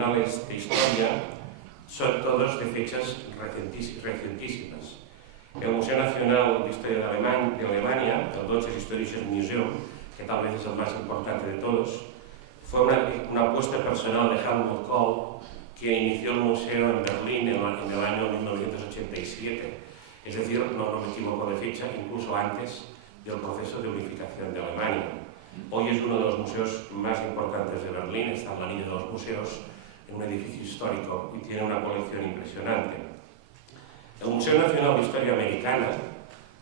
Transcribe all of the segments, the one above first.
de historia son todos de fechas recentísimas. El Museo Nacional de Historia de Alemania, el Deutsches Historisches Museum, que tal vez es el más importante de todos, fue una apuesta personal de Helmut Kohl, que inició el museo en Berlín en el año 1987, es decir, no me equivoco de fecha, incluso antes del proceso de unificación de Alemania. Hoy es uno de los museos más importantes de Berlín, está en la línea de los museos, en un edificio histórico, y tiene una colección impresionante. El Museo Nacional de Historia Americana,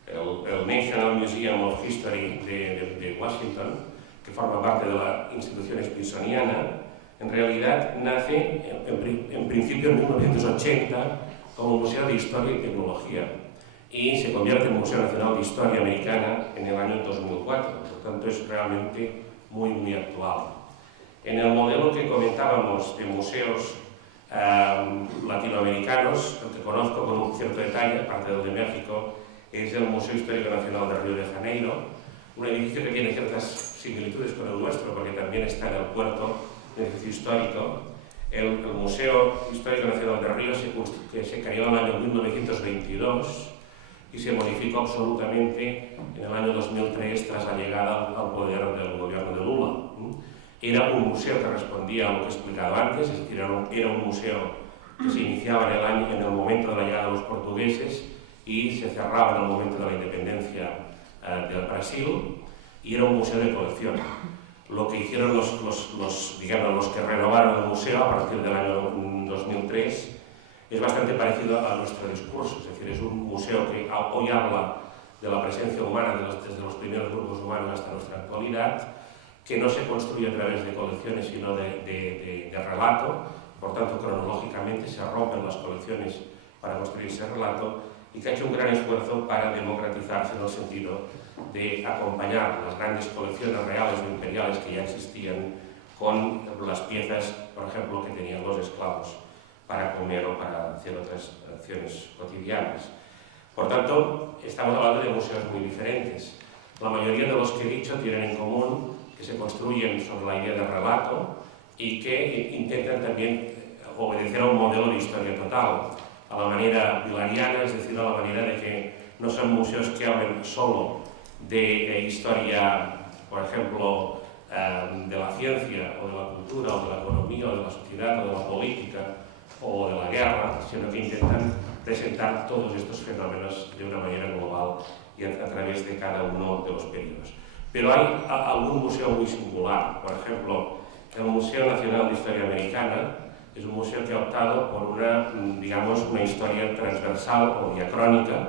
el National Museum of History de Washington, que forma parte de la institución smithsoniana, en realidad nace en principio en 1980 como Museo de Historia y Tecnología y se convierte en Museo Nacional de Historia Americana en el año 2004, por tanto es realmente muy actual. En el modelo que comentábamos de museos latinoamericanos, el que conozco con un cierto detalle, aparte del de México, es el Museo Histórico Nacional de Río de Janeiro, un edificio que tiene ciertas similitudes con el nuestro, porque también está en el puerto, un edificio histórico. El Museo Histórico Nacional de Río se creó en el año 1922 y se modificó absolutamente en el año 2003 tras la llegada al poder del gobierno de Lula. Era un museo que respondía a lo que he explicado antes, es decir, era un museo que se iniciaba en el momento de la llegada de los portugueses y se cerraba en el momento de la independencia del Brasil, y era un museo de colección. Lo que hicieron los que renovaron el museo a partir del año 2003 es bastante parecido a nuestro discurso, es decir, es un museo que hoy habla de la presencia humana desde los primeros grupos humanos hasta nuestra actualidad, que no se construye a través de colecciones sino de relato, por tanto cronológicamente se rompen las colecciones para construir ese relato, y que ha hecho un gran esfuerzo para democratizarse en el sentido de acompañar las grandes colecciones reales o imperiales que ya existían con las piezas, por ejemplo, que tenían los esclavos para comer o para hacer otras acciones cotidianas. Por tanto, estamos hablando de museos muy diferentes. La mayoría de los que he dicho tienen en común que se construyen sobre la idea de relato y que intentan también obedecer a un modelo de historia total, a la manera vilariana, es decir, a la manera de que no son museos que hablen solo de historia, por ejemplo, de la ciencia o de la cultura o de la economía o de la sociedad o de la política o de la guerra, sino que intentan presentar todos estos fenómenos de una manera global y a través de cada uno de los periodos. Pero hay algún museo muy singular, por ejemplo, el Museo Nacional de Historia Americana es un museo que ha optado por una historia transversal o diacrónica,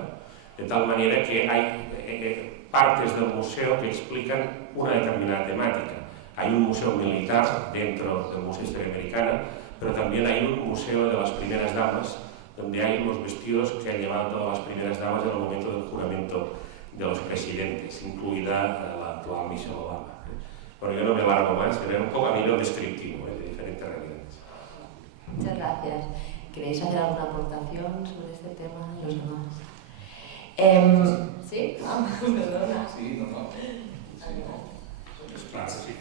de tal manera que hay partes del museo que explican una determinada temática. Hay un museo militar dentro del Museo de Historia Americana, pero también hay un museo de las primeras damas, donde hay los vestidos que han llevado todas las primeras damas en el momento del juramento de los presidentes, incluida la actual Michelle Obama. Bueno, yo no me alargo más, pero era un poco a nivel descriptivo de diferentes realidades. Muchas gracias. ¿Queréis hacer alguna aportación sobre este tema los demás? ¿Sí? Perdona. Sí, no. Claro, sí.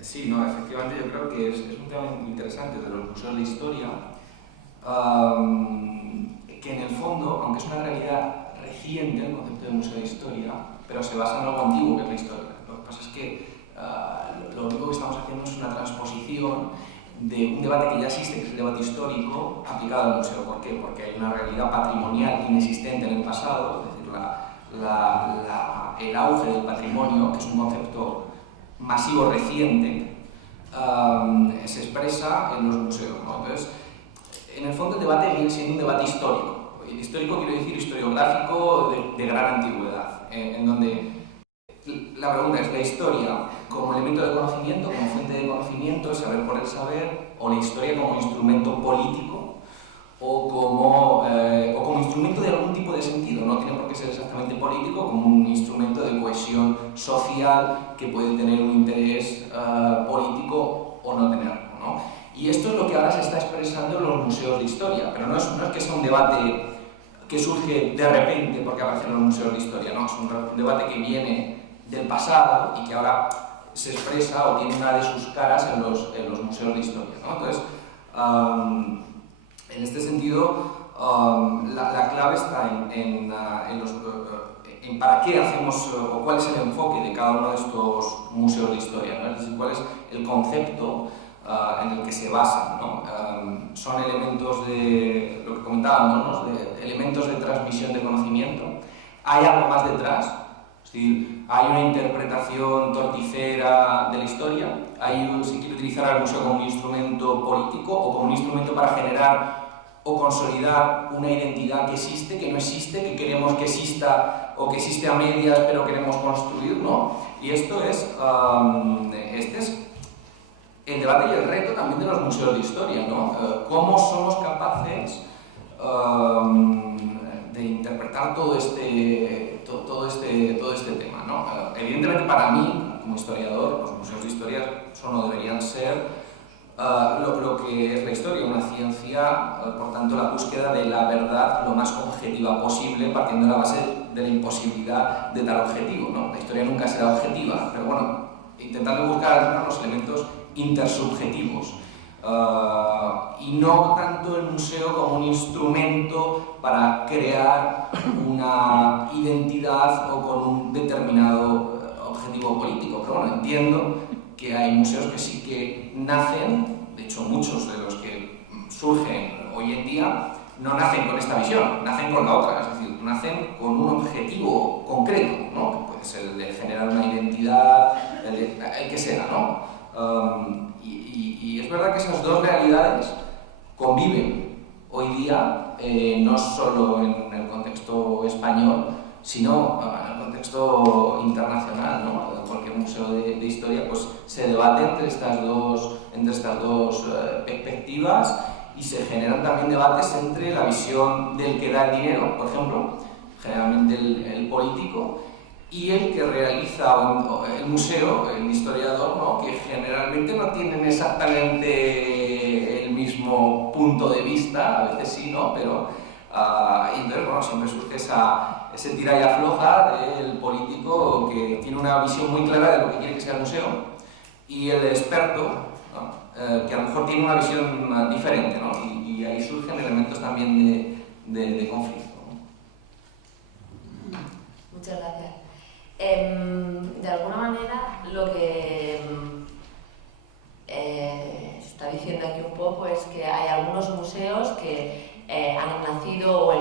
Sí, no, efectivamente yo creo que es un tema muy interesante de los museos de historia, que en el fondo, aunque es una realidad reciente el concepto de museo de historia, pero se basa en algo antiguo que es la historia. Lo que pasa es que lo único que estamos haciendo es una transposición de un debate que ya existe, que es el debate histórico, aplicado al museo. ¿Por qué? Porque hay una realidad patrimonial inexistente en el pasado, es decir, el auge del patrimonio, que es un concepto masivo reciente, se expresa en los museos, ¿no? Entonces, en el fondo el debate viene siendo un debate histórico. Histórico quiero decir historiográfico de gran antigüedad, en donde la pregunta es: ¿la historia como elemento de conocimiento, como fuente de conocimiento, el saber por el saber, o la historia como instrumento político o como instrumento de algún tipo de sentido? No tiene por qué ser exactamente político, como un instrumento de cohesión social que puede tener un interés político o no tenerlo, ¿no? Y esto es lo que ahora se está expresando en los museos de historia, pero no es que sea un debate que surge de repente porque aparece en los museos de historia, no, es un debate que viene del pasado y que ahora se expresa o tiene una de sus caras en los museos de historia, ¿no? Entonces, en este sentido, la clave está en para qué hacemos o cuál es el enfoque de cada uno de estos museos de historia, ¿no? Es decir, cuál es el concepto en el que se basan, ¿no? Son elementos de, lo que comentábamos, ¿no? De elementos de transmisión de conocimiento. ¿Hay algo más detrás? Es decir, ¿hay una interpretación torticera de la historia? ¿Se quiere utilizar al museo como un instrumento político o como un instrumento para generar o consolidar una identidad que existe, que no existe, que queremos que exista o que existe a medias pero queremos construir, ¿no? Y esto es, este es el debate y el reto también de los museos de historia, ¿no? ¿Cómo somos capaces de interpretar todo este tema, ¿no? Evidentemente para mí, como historiador, los museos de historia son o deberían ser lo que es la historia, una ciencia, por tanto la búsqueda de la verdad lo más objetiva posible, partiendo de la base de la imposibilidad de tal objetivo, ¿no? La historia nunca será objetiva, pero bueno, intentando buscar los elementos intersubjetivos y no tanto el museo como un instrumento para crear una identidad o con un determinado objetivo político, pero bueno, entiendo que hay museos que sí que nacen, de hecho muchos de los que surgen hoy en día no nacen con esta visión, nacen con la otra, es decir, nacen con un objetivo concreto, ¿no? Que puede ser el de generar una identidad, el que sea, ¿no? Y es verdad que esas dos realidades conviven hoy día, no solo en el contexto español, sino en el contexto internacional, ¿no? Cualquier museo de historia pues, se debate entre estas dos perspectivas y se generan también debates entre la visión del que da el dinero, por ejemplo, generalmente el político, y el que realiza el museo, el historiador, ¿no? Que generalmente no tienen exactamente el mismo punto de vista, a veces sí, ¿no? Pero entonces, bueno, siempre surge ese tira y afloja del político que tiene una visión muy clara de lo que quiere que sea el museo y el experto, ¿no? Que a lo mejor tiene una visión diferente, ¿no? Y ahí surgen elementos también de conflicto, ¿no? Muchas gracias. De alguna manera, lo que se está diciendo aquí un poco es que hay algunos museos que han nacido o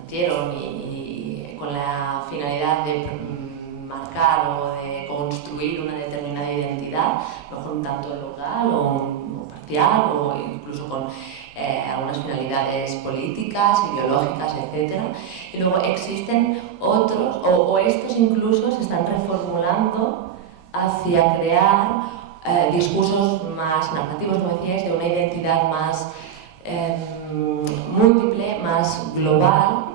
nacieron y con la finalidad de marcar o de construir una determinada identidad, a lo mejor un tanto local o parcial o incluso con algunas finalidades políticas, ideológicas, etc. Y luego existen otros, o estos incluso se están reformulando hacia crear discursos más narrativos, como decíais, de una identidad más múltiple, más global,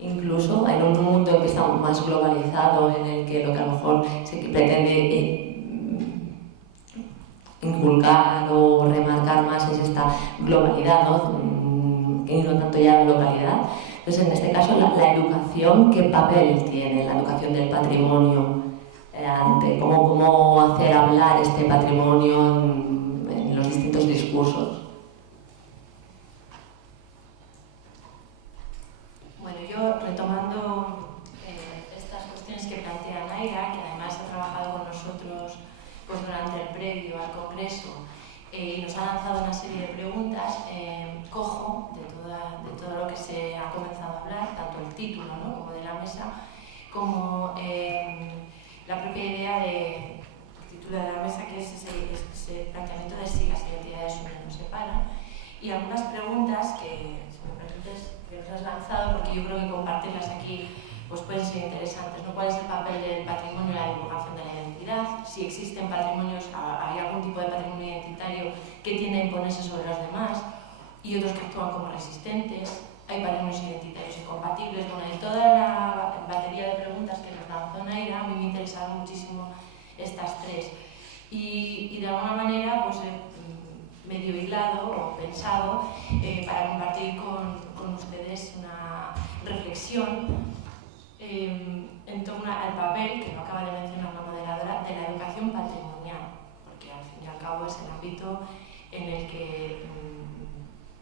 incluso en un mundo que está más globalizado, en el que lo que a lo mejor se pretende inculcar o remarcar más es esta globalidad, ¿no? Y no tanto ya localidad. Entonces, en este caso, la educación, ¿qué papel tiene la educación del patrimonio? ¿Cómo hacer hablar este patrimonio en los distintos discursos? Bueno, yo retomando estas cuestiones que plantea Naira, que además ha trabajado con nosotros pues, durante el previo al Congreso y nos ha lanzado una serie de preguntas, cojo de todo lo que se ha comenzado a hablar, tanto el título, ¿no? como de la mesa, como la propia idea del título de la mesa, que es ese planteamiento de si las identidades unen o separan, y algunas preguntas que, si me permites, que nos has lanzado, porque yo creo que compartirlas aquí pues pueden ser interesantes, ¿no? ¿Cuál es el papel del patrimonio en la divulgación de la identidad? Si existen patrimonios, hay algún tipo de patrimonio identitario que tiende a imponerse sobre los demás y otros que actúan como resistentes. Hay patrimonios identitarios incompatibles. Bueno, de toda la batería de preguntas que nos lanzó Naira, a mí me interesaron muchísimo estas tres. Y de alguna manera, pues medio hilado o pensado para compartir con ustedes una reflexión en torno al papel, que no acaba de mencionar la moderadora, de la educación patrimonial, porque al fin y al cabo es el ámbito en el que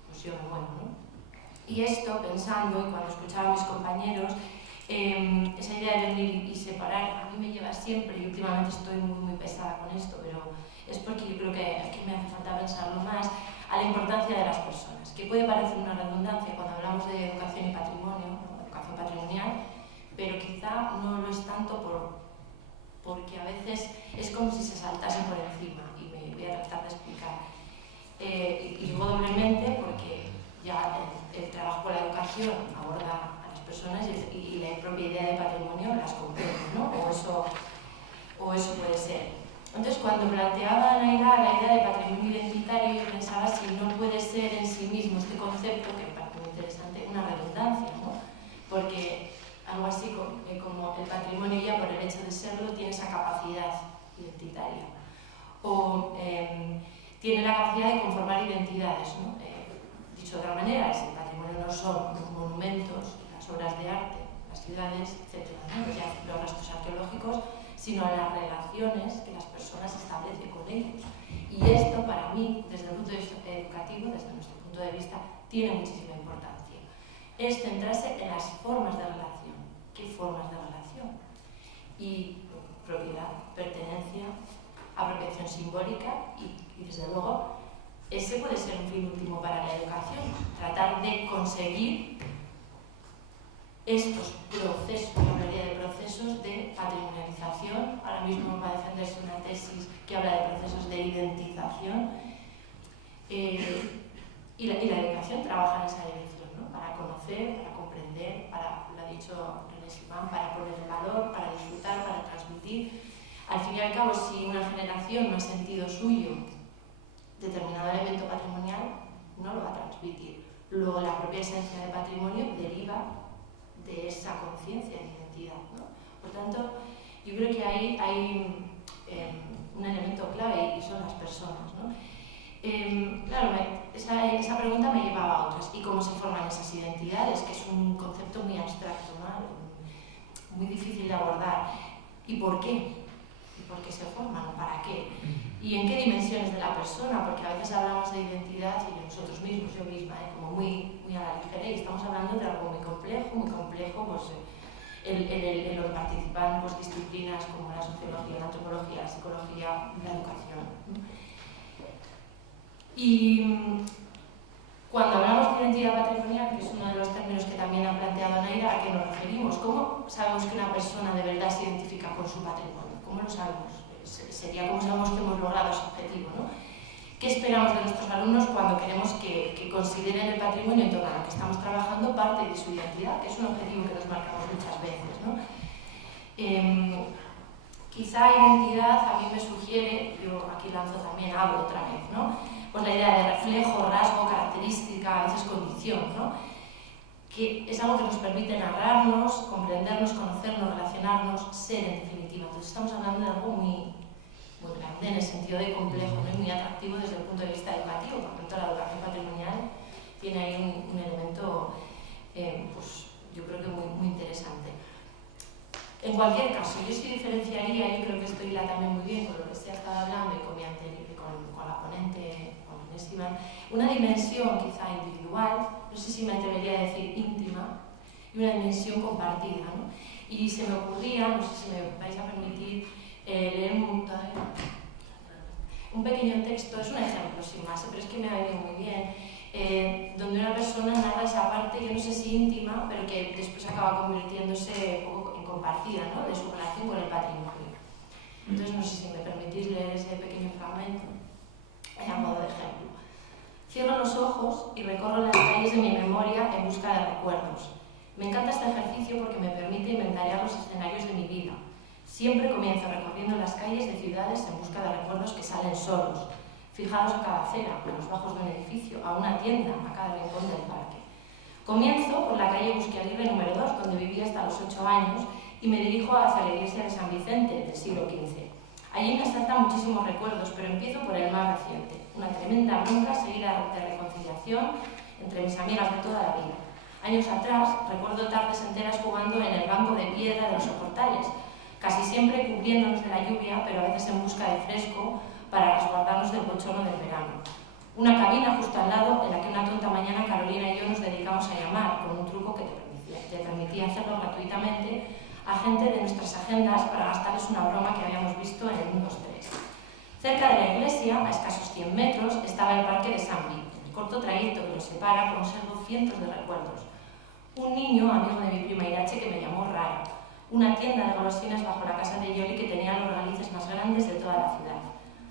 pues yo me muevo, ¿no? Y esto, pensando, y cuando escuchaba a mis compañeros, esa idea de unir y separar a mí me lleva siempre, y últimamente estoy muy pesada con esto, pero es porque yo creo que aquí me hace falta pensarlo más, a la importancia de las personas, que puede parecer una redundancia cuando hablamos de educación y patrimonio, ¿no? Educación patrimonial, pero quizá no lo es tanto porque a veces es como si se saltase por encima, y me voy a tratar de explicar. Y digo doblemente porque ya el trabajo con la educación aborda a las personas y la propia idea de patrimonio las comprende, ¿no? O eso puede ser. Entonces, cuando planteaba Naira la idea de patrimonio identitario, yo pensaba si no puede ser en sí mismo este concepto, que me parece muy interesante, una redundancia, ¿no? Porque algo así como el patrimonio ya por el hecho de serlo tiene esa capacidad identitaria. O tiene la capacidad de conformar identidades, ¿no? Dicho de otra manera, el patrimonio no son los monumentos, las obras de arte, las ciudades, etc., ¿no? Ya los restos arqueológicos, sino las relaciones que las personas establecen con ellos. Y esto, para mí, desde el punto de vista educativo, desde nuestro punto de vista, tiene muchísima importancia. Es centrarse en las formas de relación. ¿Qué formas de relación? Y propiedad, pertenencia, apropiación simbólica y desde luego, ese puede ser un fin último para la educación, tratar de conseguir estos procesos, la mayoría de procesos de patrimonialización. Ahora mismo va a defenderse una tesis que habla de procesos de identización y la educación trabaja en esa dirección, ¿no? Para conocer, para comprender, para, lo ha dicho René Simán, para poner en valor, para disfrutar, para transmitir. Al fin y al cabo, si una generación no ha sentido suyo determinado elemento patrimonial, no lo va a transmitir. Luego, la propia esencia del patrimonio deriva de esa conciencia de identidad, ¿no? Por tanto, yo creo que ahí hay un elemento clave y son las personas, ¿no? Claro, esa pregunta me llevaba a otras. ¿Y cómo se forman esas identidades? Que es un concepto muy abstracto, ¿no? Muy difícil de abordar. ¿Y por qué? ¿Y por qué se forman? ¿O para qué? ¿Y en qué dimensiones de la persona? Porque a veces hablamos de identidad y de nosotros mismos, yo misma, como muy a la ligera, y estamos hablando de algo muy complejo, pues en lo que participan pues, disciplinas como la sociología, la antropología, la psicología, la educación. Y cuando hablamos de identidad patrimonial, que es uno de los términos que también ha planteado Naira, ¿a qué nos referimos? ¿Cómo sabemos que una persona de verdad se identifica con su patrimonio? ¿Cómo lo sabemos? Sería como sabemos que hemos logrado ese objetivo, ¿no? ¿Qué esperamos de nuestros alumnos cuando queremos que consideren el patrimonio en torno a lo que estamos trabajando parte de su identidad, que es un objetivo que nos marcamos muchas veces, ¿no? Quizá identidad a mí me sugiere, yo aquí lanzo también, hablo otra vez, ¿no? Pues la idea de reflejo, rasgo, característica, a veces condición, ¿no? Que es algo que nos permite narrarnos, comprendernos, conocernos, relacionarnos, ser en definitiva. Entonces estamos hablando de algo muy grande en el sentido de complejo, ¿no? Y muy atractivo desde el punto de vista educativo. Por tanto, la educación patrimonial tiene ahí un elemento, pues yo creo que muy interesante. En cualquier caso, yo sí diferenciaría, yo creo que esto hila también muy bien con lo que se ha estado hablando y con la ponente, con Inés Iván, una dimensión quizá individual, no sé si me atrevería a decir íntima, y una dimensión compartida, ¿no? Y se me ocurría, no sé si me vais a permitir, leer un pequeño texto, es un ejemplo sin más, pero es que me ha venido muy bien, donde una persona narra esa parte, yo no sé si íntima, pero que después acaba convirtiéndose un poco en compartida, ¿no? De su relación con el patrimonio. Entonces, no sé si me permitís leer ese pequeño fragmento, a modo de ejemplo. Cierro los ojos y recorro las calles de mi memoria en busca de recuerdos. Me encanta este ejercicio porque me permite inventariar los escenarios de mi vida. Siempre comienzo recorriendo las calles de ciudades en busca de recuerdos que salen solos, fijados a cada acera, a los bajos de un edificio, a una tienda, a cada rincón del parque. Comienzo por la calle Busquiaguirre número 2, donde viví hasta los 8 años, y me dirijo hacia la iglesia de San Vicente del siglo XV. Allí me asaltan muchísimos recuerdos, pero empiezo por el más reciente, una tremenda bronca seguida de reconciliación entre mis amigas de toda la vida. Años atrás, recuerdo tardes enteras jugando en el banco de piedra de los soportales, casi siempre cubriéndonos de la lluvia, pero a veces en busca de fresco para resguardarnos del bochorno del verano. Una cabina justo al lado en la que una tonta mañana Carolina y yo nos dedicamos a llamar con un truco que te permitía hacerlo gratuitamente a gente de nuestras agendas para gastarles una broma que habíamos visto en el 1, 2, 3. Cerca de la iglesia, a escasos 100 metros, estaba el parque de San Vito. En el corto trayecto que nos separa conservo cientos de recuerdos. Un niño, amigo de mi prima Irache, que me llamó Rara. Una tienda de golosinas bajo la casa de Yoli que tenía los regalices más grandes de toda la ciudad.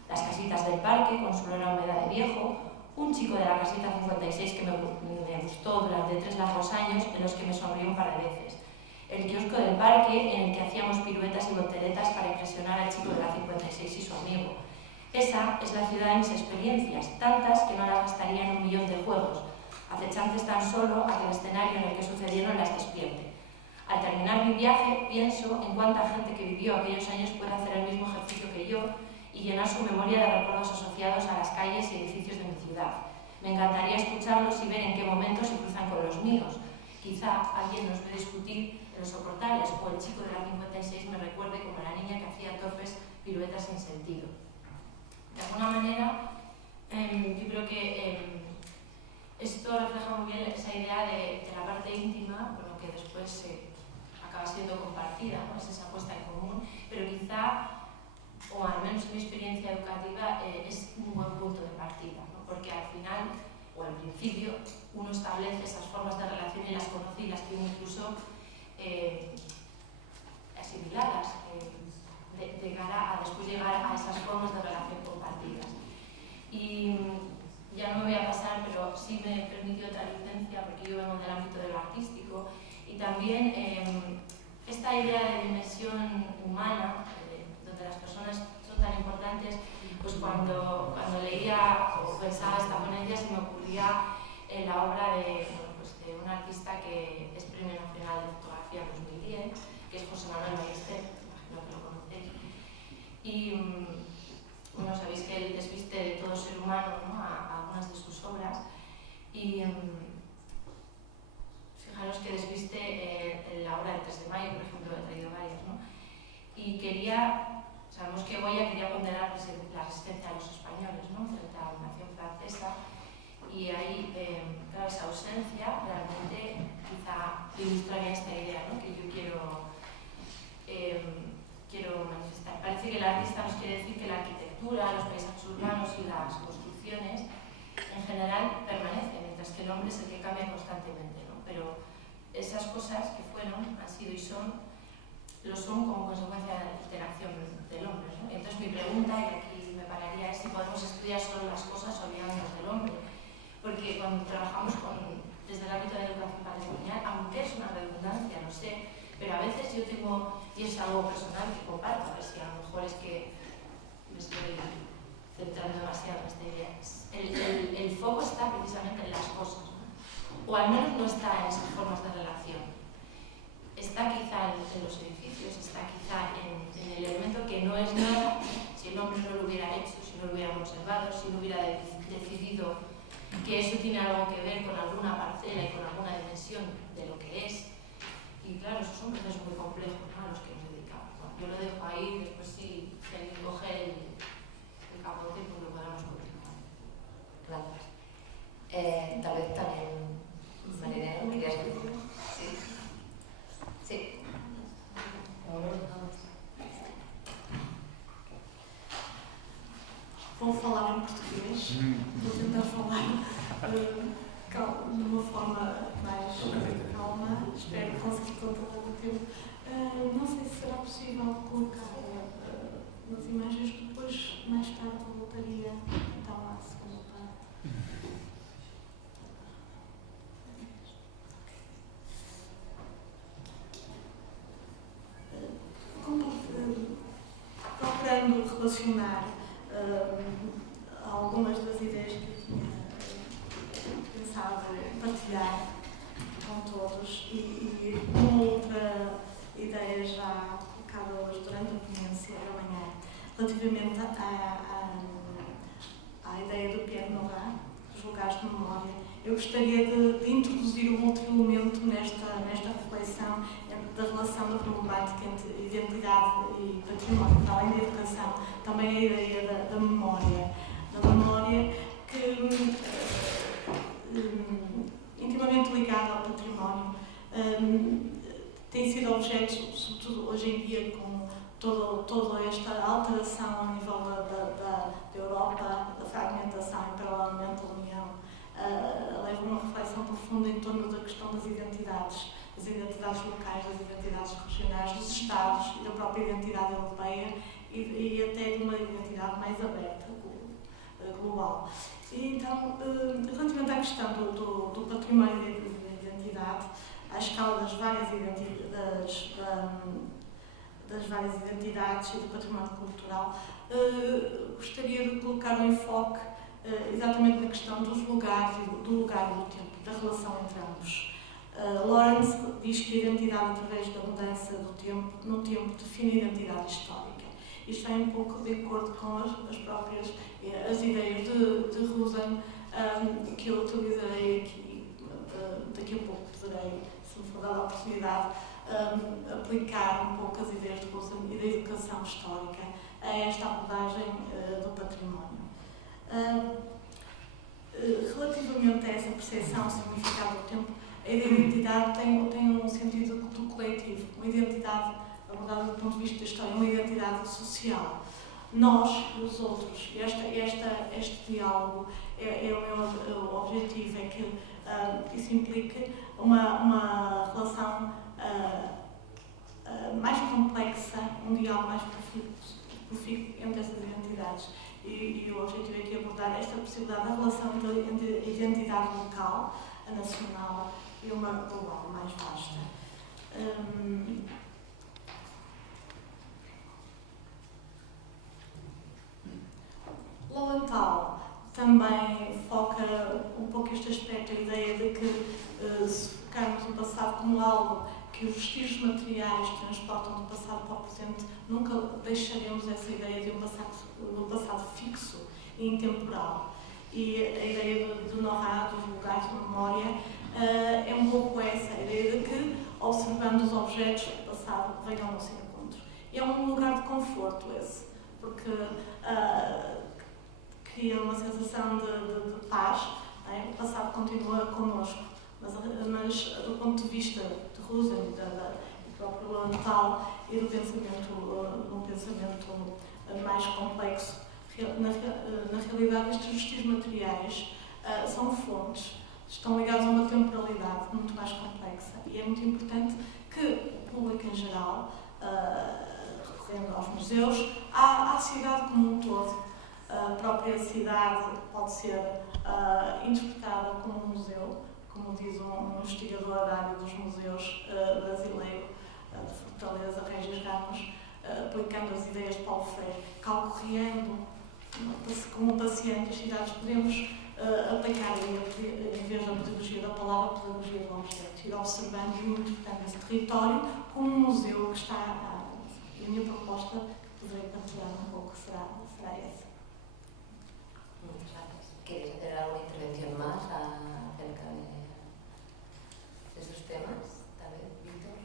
Las casitas del parque, con su olor a humedad de viejo. Un chico de la casita 56 que me gustó durante 3 largos años, en los que me sonrió un par de veces. El kiosco del parque, en el que hacíamos piruetas y volteretas para impresionar al chico de la 56 y su amigo. Esa es la ciudad de mis experiencias, tantas que no las gastaría en 1.000.000 de juegos, acechantes tan solo a que el escenario en el que sucedieron las despierte. Al terminar mi viaje, pienso en cuánta gente que vivió aquellos años puede hacer el mismo ejercicio que yo y llenar su memoria de recuerdos asociados a las calles y edificios de mi ciudad. Me encantaría escucharlos y ver en qué momentos se cruzan con los míos. Quizá alguien nos ve discutir en los soportales o el chico de la 56 me recuerde como la niña que hacía torpes piruetas sin sentido. De alguna manera, yo creo que esto refleja muy bien esa idea de la parte íntima, bueno, que después acaba siendo compartida, ¿no? Es esa puesta en común, pero quizá, o al menos en mi experiencia educativa, es un buen punto de partida, ¿no? Porque al final, o al principio, uno establece esas formas de relación y las conoce y las tiene incluso asimiladas de cara a después llegar a esas formas de relación compartidas. Y ya no me voy a pasar, pero sí me permitió otra licencia porque yo vengo del ámbito de lo artístico y también esta idea de dimensión humana, donde las personas son tan importantes, pues cuando leía o pensaba esta ponencia se me ocurría la obra de un artista que es Premio Nacional de Fotografía 2010, que es José Manuel Ballester, imagino que lo conocéis. Y bueno, sabéis que él desviste de todo ser humano, ¿no? a algunas de sus obras. Y fijaros que desviste la obra del 3 de mayo, por ejemplo, he traído varias, ¿no? Y sabemos que Goya quería condenar la resistencia a los españoles, ¿no? Frente a la dominación francesa. Y ahí, claro, esa ausencia realmente quizá ilustraría esta idea, ¿no? Que yo quiero manifestar. Parece que el artista nos quiere decir que la arquitectura, los paisajes urbanos y las construcciones en general permanecen, mientras que el hombre es el que cambia constantemente, ¿no? Pero esas cosas que fueron, han sido y son, lo son como consecuencia de la interacción del hombre, ¿no? Entonces mi pregunta, y aquí me pararía, es si podemos estudiar solo las cosas olvidándonos del hombre. Porque cuando trabajamos desde el ámbito de la educación patrimonial, aunque es una redundancia, lo sé, pero a veces yo tengo, y es algo personal que comparto, a ver si a lo mejor es que me estoy centrando demasiado en esta idea. El foco está precisamente en las cosas, ¿no? O al menos no está en esas formas de relación. Está quizá en los edificios, está quizá en el elemento que no es nada si el hombre no lo hubiera hecho, si no lo hubiera conservado, si no hubiera decidido que eso tiene algo que ver con alguna parcela y con alguna dimensión de lo que es. Y claro, esos son procesos muy complejos, ¿no? A los que nos dedicamos. Bueno, yo lo dejo ahí, después si alguien coge el capote, pues lo podamos continuar. Gracias. Tal vez también, Marinero, ¿querías decir? Sí. Sí. Vou falar em português, vou tentar falar de uma forma mais calma, espero conseguir controlar o tempo. Não sei se será possível colocar umas imagens que depois, mais tarde, voltaria então à segunda parte. Procurando relacionar algumas das ideias que eu tinha pensado partilhar com todos e uma outra ideia já colocada hoje durante a ponência da manhã relativamente à ideia do Pierre Nora, dos lugares de memória eu gostaria de introduzir um outro elemento nesta reflexão da relação da problemática entre identidade e património, para além da educação, também a ideia da memória. Da memória que, intimamente ligada ao património, tem sido objeto, sobretudo hoje em dia, com toda esta alteração ao nível da Europa, da fragmentação e, paralelamente, da União, leva uma reflexão profunda em torno da questão das identidades locais, das identidades regionais, dos Estados e da própria identidade europeia e até de uma identidade mais aberta, global. E, então, relativamente à questão do património e da identidade, à escala das várias identidades e do património cultural, gostaria de colocar um enfoque exatamente na questão dos lugares, do lugar e do tempo, da relação entre ambos. Lawrence diz que a identidade, através da mudança do tempo, no tempo, define a identidade histórica. Isto vai um pouco de acordo com as próprias as ideias de Rosen, que eu utilizarei aqui, daqui a pouco poderei, se me for dada a oportunidade, aplicar um pouco as ideias de Rosen e da educação histórica a esta abordagem do património. Relativamente a essa percepção, significado do tempo, a identidade tem um sentido do coletivo, uma identidade abordada do ponto de vista da história, uma identidade social. Nós e os outros, este diálogo, o meu objetivo é que isso implique uma relação mais complexa, um diálogo mais profícuo entre essas identidades. E o objetivo é aqui abordar esta possibilidade da relação entre a identidade local, a nacional, e uma global mais vasta. Lowenthal também foca um pouco este aspecto, a ideia de que se focarmos no passado como algo que os vestígios materiais transportam do passado para o presente, nunca deixaremos essa ideia de um passado fixo e intemporal. E a ideia do know-how, dos lugares de memória, é um pouco essa, a ideia de que, observando os objetos do passado, venham ao seu encontro. E é um lugar de conforto esse, porque cria uma sensação de paz, o passado continua connosco, mas do ponto de vista de Rosen, do próprio Lowenthal e do pensamento, num pensamento mais complexo, na realidade estes vestígios materiais são fontes, estão ligados a uma temporalidade muito mais complexa e é muito importante que o público em geral, recorrendo aos museus, à cidade como um todo, a própria cidade pode ser interpretada como um museu, como diz um investigador da área dos museus brasileiro de Fortaleza, Régis Ramos, aplicando as ideias de Paulo Freire, calcorreando como paciente as cidades, podemos aplicar, em vez da pedagogia da palavra, a pedagogia do objeto, ir observando e interpretando esse território como um museu que está. E a minha proposta, que poderei partilhar um pouco, será essa. Muchas gracias. ¿Queréis hacer alguna intervención más acerca de esos temas? Tal vez, Víctor.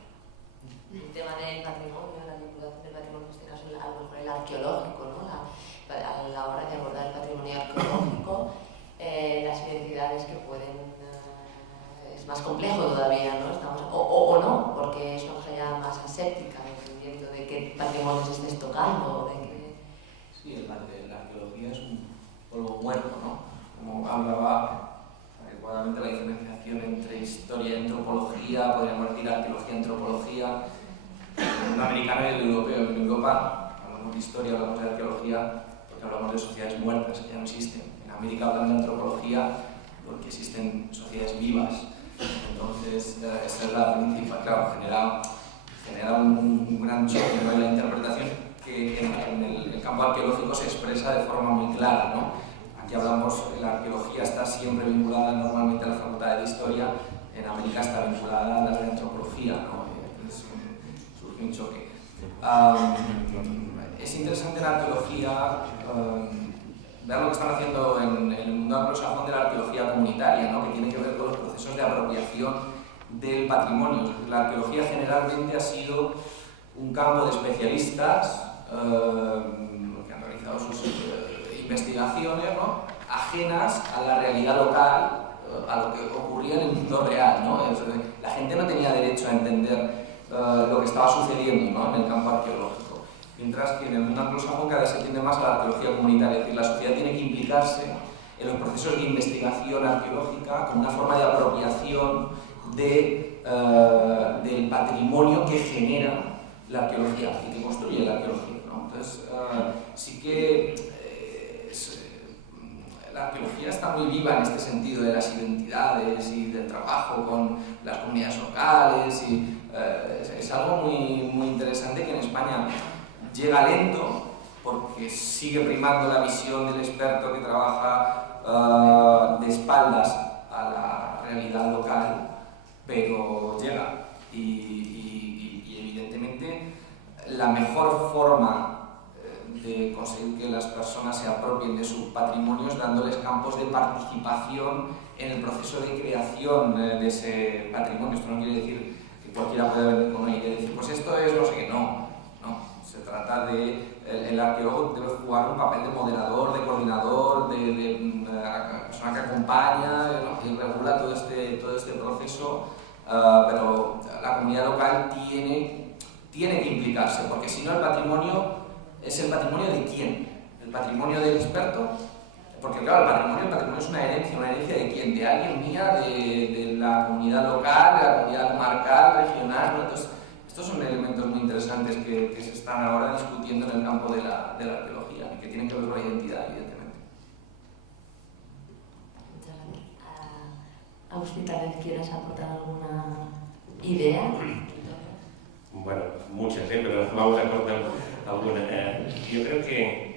El tema del patrimonio, la vinculación del patrimonio, en este caso a lo mejor el arqueológico, ¿no? A la hora de abordar el patrimonio arqueológico, las identidades que pueden... es más complejo todavía, ¿no? O no, porque es una cosa ya más aséptica, dependiendo de qué patrimonio se estés tocando, de qué... Sí, la arqueología es un polvo muerto, ¿no? Como hablaba adecuadamente la diferenciación entre historia y antropología, podríamos decir arqueología y antropología, un americano y el europeo. En Europa hablamos de historia, hablamos de arqueología, porque hablamos de sociedades muertas que ya no existen. En América hablan de antropología porque existen sociedades vivas. Entonces, esa es la principal, claro, genera un gran choque en la interpretación que en el campo arqueológico se expresa de forma muy clara, ¿no? Aquí hablamos, la arqueología está siempre vinculada normalmente a la facultad de historia, en América está vinculada a las de antropología, ¿no? Surge un choque. Es interesante en la arqueología ver lo que están haciendo en el mundo anglosajón de la arqueología como comunitaria, ¿no? Que tiene que ver con los procesos de apropiación del patrimonio. La arqueología generalmente ha sido un campo de especialistas que han realizado sus investigaciones, ¿no? Ajenas a la realidad local, a lo que ocurría en el mundo real, ¿no? La gente no tenía derecho a entender lo que estaba sucediendo, ¿no? En el campo arqueológico. Mientras que en el mundo anglosajón cada vez se tiende más a la arqueología comunitaria, es decir, la sociedad tiene que implicarse en los procesos de investigación arqueológica como una forma de apropiación del patrimonio que genera la arqueología y que construye la arqueología, ¿no? Entonces, sí que la arqueología está muy viva en este sentido de las identidades y del trabajo con las comunidades locales y es algo muy, muy interesante que en España llega lento porque sigue primando la visión del experto que trabaja de espaldas a la realidad local, pero llega y evidentemente la mejor forma de conseguir que las personas se apropien de sus patrimonios dándoles campos de participación en el proceso de creación de ese patrimonio. Esto no quiere decir que cualquiera pueda venir con una idea y decir, pues esto es no sé qué, no. Se trata de, el arqueólogo debe jugar un papel de moderador, de coordinador, de persona que acompaña, ¿no? Que regula todo este proceso, pero la comunidad local tiene que implicarse, porque si no el patrimonio es el patrimonio de quién, el patrimonio del experto, porque claro, el patrimonio es una herencia de quién, de alguien mía, de la comunidad local, de la comunidad comarcal, regional, ¿no? Entonces, estos son elementos muy interesantes que se están ahora discutiendo en el campo de la arqueología y que tienen que ver con la identidad, evidentemente. Muchas gracias. Agustín, tal vez quieras aportar alguna idea. Bueno, muchas, pero vamos a cortar alguna. Yo creo que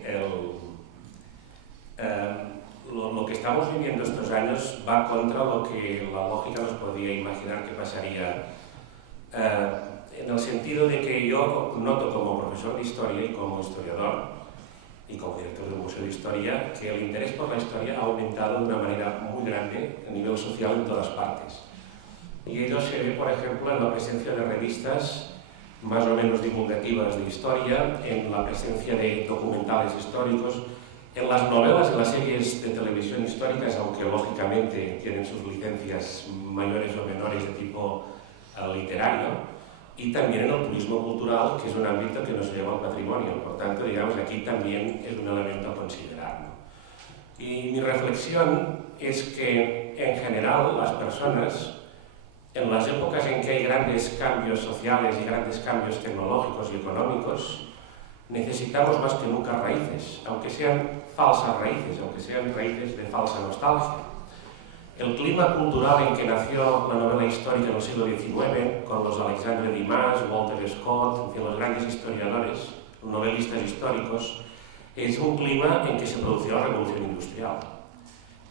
lo que estamos viviendo estos años va contra lo que la lógica nos podía imaginar que pasaría. En el sentido de que yo noto como profesor de historia y como historiador y como director del Museo de Historia que el interés por la historia ha aumentado de una manera muy grande a nivel social en todas partes. Y ello se ve, por ejemplo, en la presencia de revistas más o menos divulgativas de historia, en la presencia de documentales históricos, en las novelas y las series de televisión históricas, aunque lógicamente tienen sus licencias mayores o menores de tipo literario, y también en el turismo cultural, que es un ámbito que nos lleva al patrimonio. Por tanto, digamos, aquí también es un elemento a considerar, ¿no? Y mi reflexión es que, en general, las personas, en las épocas en que hay grandes cambios sociales y grandes cambios tecnológicos y económicos, necesitamos más que nunca raíces, aunque sean falsas raíces, aunque sean raíces de falsa nostalgia. El clima cultural en que nació la novela histórica en el siglo XIX, con los Alexandre Dumas, Walter Scott, en fin, los grandes historiadores, novelistas históricos, es un clima en que se produció la Revolución Industrial.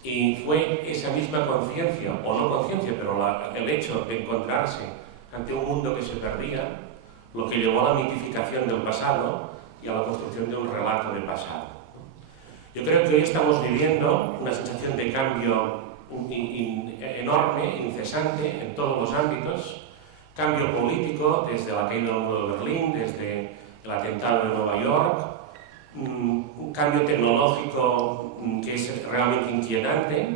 Y fue esa misma conciencia, o no conciencia, pero el hecho de encontrarse ante un mundo que se perdía, lo que llevó a la mitificación del pasado y a la construcción de un relato del pasado. Yo creo que hoy estamos viviendo una sensación de cambio enorme, incesante, en todos los ámbitos. Cambio político, desde la caída del muro de Berlín, desde el atentado de Nueva York, un cambio tecnológico que es realmente inquietante,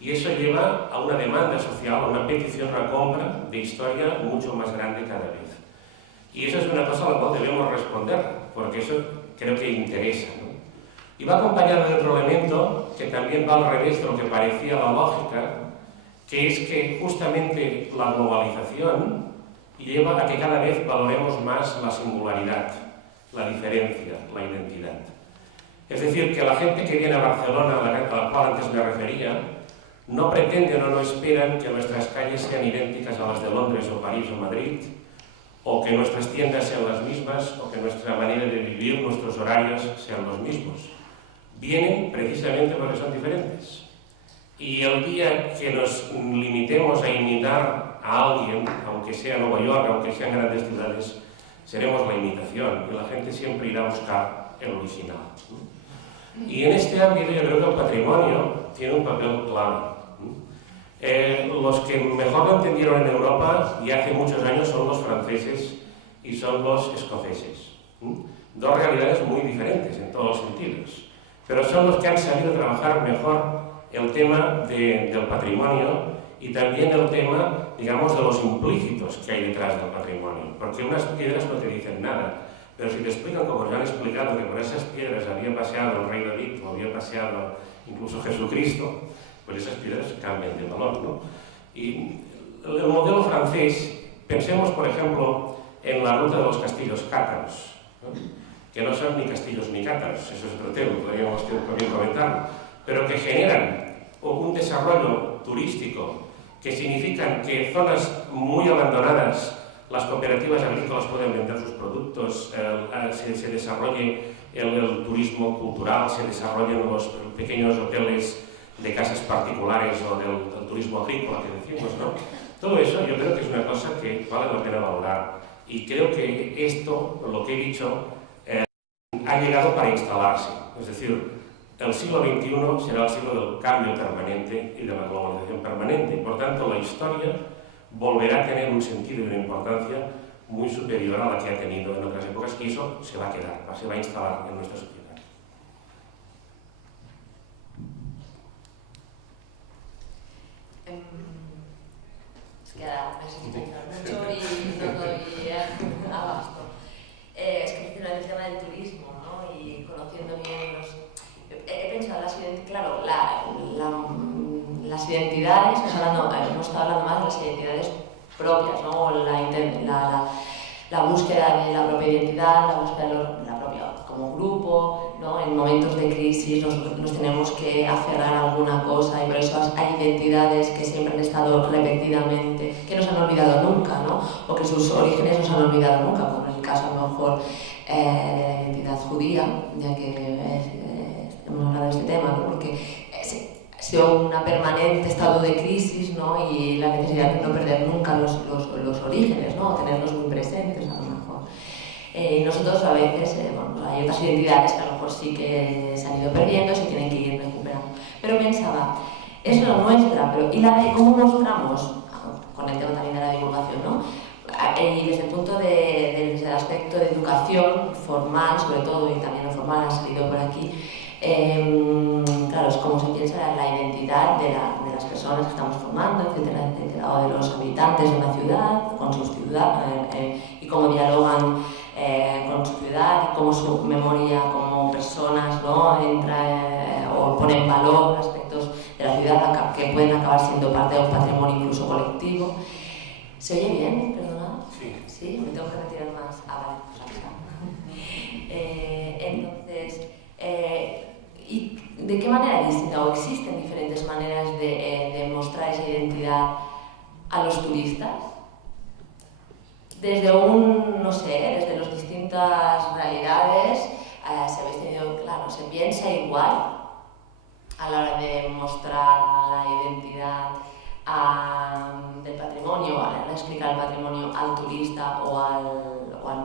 y eso lleva a una demanda social, a una petición, a una compra de historia mucho más grande cada vez. Y eso es una cosa a la cual debemos responder, porque eso creo que interesa, ¿no? Y va acompañado de otro elemento que también va al revés de lo que parecía la lógica, que es que justamente la globalización lleva a que cada vez valoremos más la singularidad, la diferencia, la identidad. Es decir, que la gente que viene a Barcelona, a la cual antes me refería, no pretenden o no esperan que nuestras calles sean idénticas a las de Londres o París o Madrid, o que nuestras tiendas sean las mismas, o que nuestra manera de vivir, nuestros horarios sean los mismos. Vienen precisamente porque son diferentes. Y el día que nos limitemos a imitar a alguien, aunque sea Nueva York, aunque sean grandes ciudades, seremos la imitación, y la gente siempre irá a buscar el original. Y en este ámbito yo creo que el patrimonio tiene un papel clave. Los que mejor lo entendieron en Europa y hace muchos años son los franceses y son los escoceses. Dos realidades muy diferentes en todos los sentidos, pero son los que han sabido trabajar mejor el tema del patrimonio y también el tema, digamos, de los implícitos que hay detrás del patrimonio, porque unas piedras no te dicen nada, pero si te explican, como os han explicado, que por esas piedras había paseado el rey David o había paseado incluso Jesucristo, pues esas piedras cambian de valor, ¿no? Y el modelo francés, pensemos, por ejemplo, en la ruta de los castillos cátaros, ¿no? Que no son ni castillos ni cátaros, eso es otro tema, podríamos también comentarlo, pero que generan un desarrollo turístico que significan que zonas muy abandonadas, las cooperativas agrícolas pueden vender sus productos, se desarrolle el turismo cultural, se desarrollen los pequeños hoteles de casas particulares o del turismo agrícola que decimos, ¿no? Todo eso yo creo que es una cosa que vale la pena valorar y creo que esto, lo que he dicho, ha llegado para instalarse, es decir, el siglo XXI será el siglo del cambio permanente y de la globalización permanente, y por tanto la historia volverá a tener un sentido y una importancia muy superior a la que ha tenido en otras épocas, y eso se va a quedar, se va a instalar en nuestra sociedad. Es que ahora necesito pensar mucho y no doy abasto. Es que en el tema del turismo, ¿no? Y conociendo bien los... He pensado, claro, las identidades, hemos estado hablando más de las identidades propias, ¿no? La búsqueda de la propia identidad, la búsqueda de la propia como grupo, ¿no? En momentos de crisis nos tenemos que aferrar a alguna cosa y por eso hay identidades que siempre han estado repetidamente, que no se han olvidado nunca, ¿no? O que sus orígenes no se han olvidado nunca, como en el caso a lo mejor de la identidad judía, ya que hemos hablado de este tema, ¿no? Porque ha sido un permanente estado de crisis, ¿no? Y la necesidad de no perder nunca los orígenes, ¿no? O tenerlos muy presentes a lo mejor. Nosotros a veces, bueno, hay otras identidades que a lo mejor sí que se han ido perdiendo, se tienen que ir recuperando. Pero pensaba, es la nuestra, pero ¿y la de cómo mostramos? Con el tema también de la divulgación, ¿no? Y desde el punto desde el aspecto de educación formal, sobre todo, y también no formal, ha salido por aquí, claro, es como se piensa la identidad de las personas que estamos formando, etcétera, etcétera, o de los habitantes de una ciudad, con sus ciudades, y cómo dialogan con su ciudad, y cómo su memoria como personas, ¿no? Entra o pone en valor aspectos de la ciudad que pueden acabar siendo parte de un patrimonio incluso colectivo. ¿Se oye bien? Perdona. Sí. ¿Sí? Me tengo que retirar más. Ah, vale. Entonces, ¿y de qué manera distinta o existen diferentes maneras de mostrar esa identidad a los turistas? Desde no sé, desde las distintas realidades, se habéis tenido, claro, se piensa igual a la hora de mostrar la identidad del patrimonio, a la hora de explicar el patrimonio al turista o al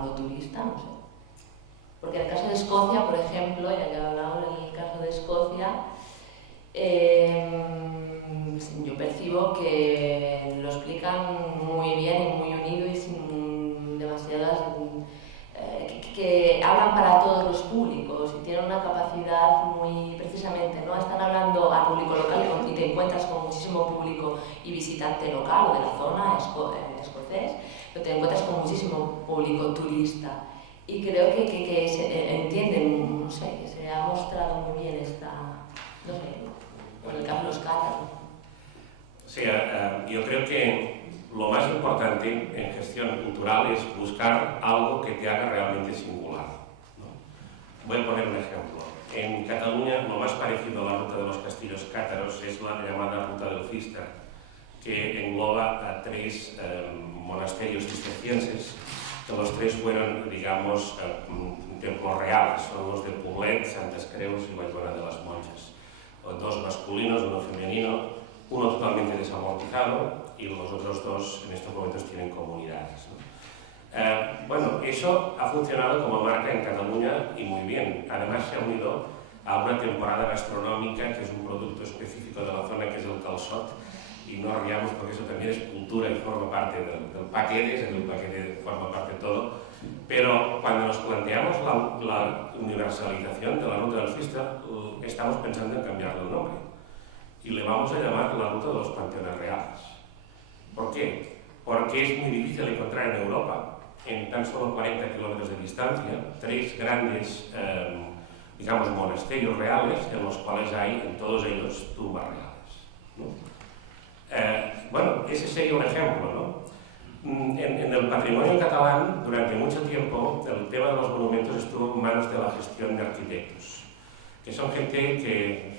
no turista, no sé. Porque en el caso de Escocia, por ejemplo, ya que hablamos en el caso de Escocia, yo percibo que lo explican muy bien y muy unido y sin demasiadas... que hablan para todos los públicos y tienen una capacidad muy... precisamente, ¿no? Están hablando al público local y te encuentras con muchísimo público y visitante local o de la zona escocés, pero te encuentras con muchísimo público turista. Y creo que se entienden, no sé, que se ha mostrado muy bien esta, no sé, con el caso de los cátaros. Sí, yo creo que lo más importante en gestión cultural es buscar algo que te haga realmente singular, ¿no? Voy a poner un ejemplo. En Cataluña, lo más parecido a la ruta de los castillos cátaros es la llamada ruta del Císter, que engloba a 3 monasterios cistercienses, que los 3 fueron, digamos, templos reales, son los de Poblet, Santes Creus y Vallbona de las Monjas. 2 masculinos, 1 femenino, uno totalmente desamortizado y los otros 2 en estos momentos tienen comunidades, ¿no? Bueno, eso ha funcionado como marca en Cataluña y muy bien. Además se ha unido a una temporada gastronómica que es un producto específico de la zona, que es el al SOT, y no riamos porque eso también es cultura y forma parte del paquete, el paquete forma parte de todo, pero cuando nos planteamos la universalización de la ruta del Fister, estamos pensando en cambiarle el nombre y le vamos a llamar la ruta de los panteones reales. ¿Por qué? Porque es muy difícil encontrar en Europa, en tan solo 40 kilómetros de distancia, 3 grandes digamos, monasterios reales en los cuales hay en todos ellos tumbas reales, ¿no? Bueno, ese sería un ejemplo, ¿no? En el patrimonio catalán, durante mucho tiempo, el tema de los monumentos estuvo en manos de la gestión de arquitectos, que son gente que,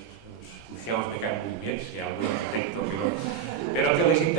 digamos, me cae muy bien, si hay algún arquitecto, pero que les interesa